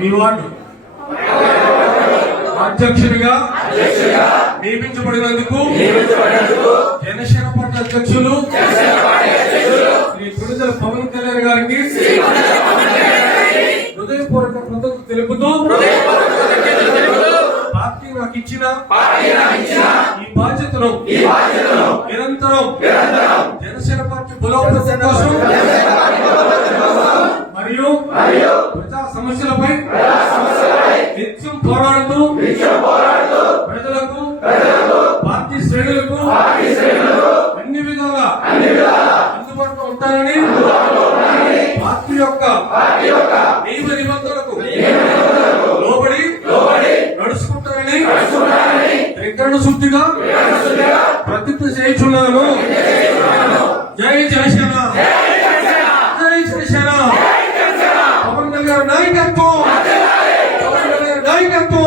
మీ ward అధ్యక్షుడిగా నియమించబడినందుకు Janasena party అధ్యక్షులు శ్రీ గుడిదల పవన్ కళ్యాణ్ గారికి హృదయపూర్వక కృతజ్ఞతలు తెలుపుతూ పార్టీ నాకు ఇచ్చిన ఈ బాధ్యతను నిరంతరం జనసేన పార్టీ బలోపేతం కోసం మరియు ప్రజా సమస్యలపై నిత్యం పోరాడుతూ ప్రజలకు పార్టీ శ్రేణులకు అన్ని విధాలుగా అందుబాటులో ఉంటారని పార్టీ యొక్క నియమ నిబంధనలకు లోబడి నడుచుకుంటారని త్రికరణ శుద్ధిగా ప్రతిజ్ఞ చేయించున్నాను. జై జనసేన, జై జనసేన. పవన్ కళ్యాణ్ నాయకత్వం, పవన్ కళ్యాణ్ నాయకత్వం.